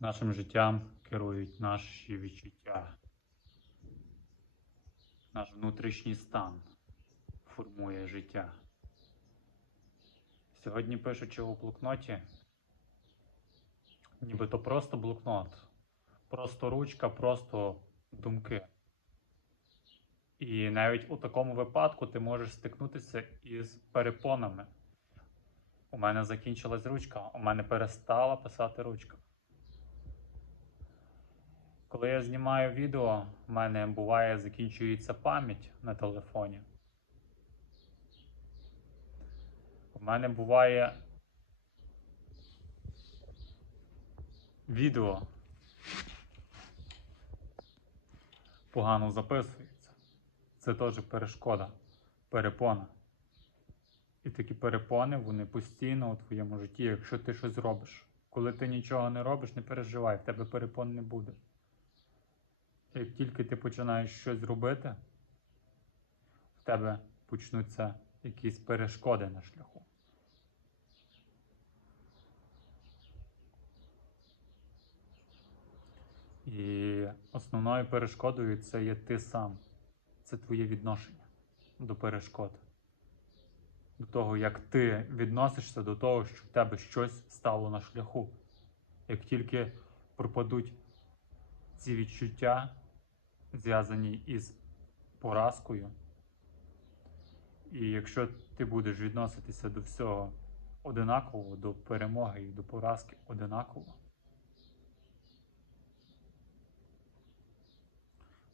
Нашим життям керують наші відчуття. Наш внутрішній стан формує життя. Сьогодні пишучи у блокноті, нібито просто блокнот, просто ручка, просто думки. І навіть у такому випадку ти можеш стикнутися із перепонами. У мене закінчилась ручка, у мене перестала писати ручка. Коли я знімаю відео, в мене буває закінчується пам'ять на телефоні. У мене буває відео погано записується. Це теж перешкода, перепона. І такі перепони, вони постійно у твоєму житті, якщо ти щось робиш. Коли ти нічого не робиш, не переживай, в тебе перепон не буде. Як тільки ти починаєш щось робити, в тебе почнуться якісь перешкоди на шляху. І основною перешкодою це є ти сам. Це твоє відношення до перешкод. До того, як ти відносишся до того, що в тебе щось стало на шляху. Як тільки пропадуть ці відчуття, зв'язані із поразкою, і якщо ти будеш відноситися до всього одинаково, до перемоги і до поразки одинаково,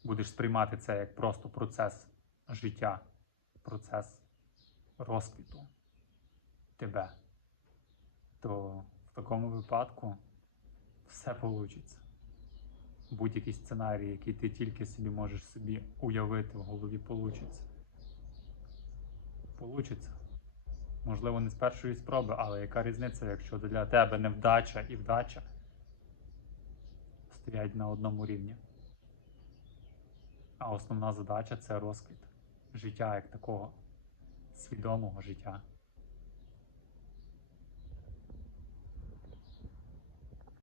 будеш сприймати це як просто процес життя, процес розквіту тебе, то в такому випадку все вийде. Будь-який сценарій, який ти тільки собі можеш собі уявити в голові, получиться. Получиться. Можливо, не з першої спроби, але яка різниця, якщо для тебе невдача і вдача стоять на одному рівні. А основна задача це розквіт життя як такого, свідомого життя.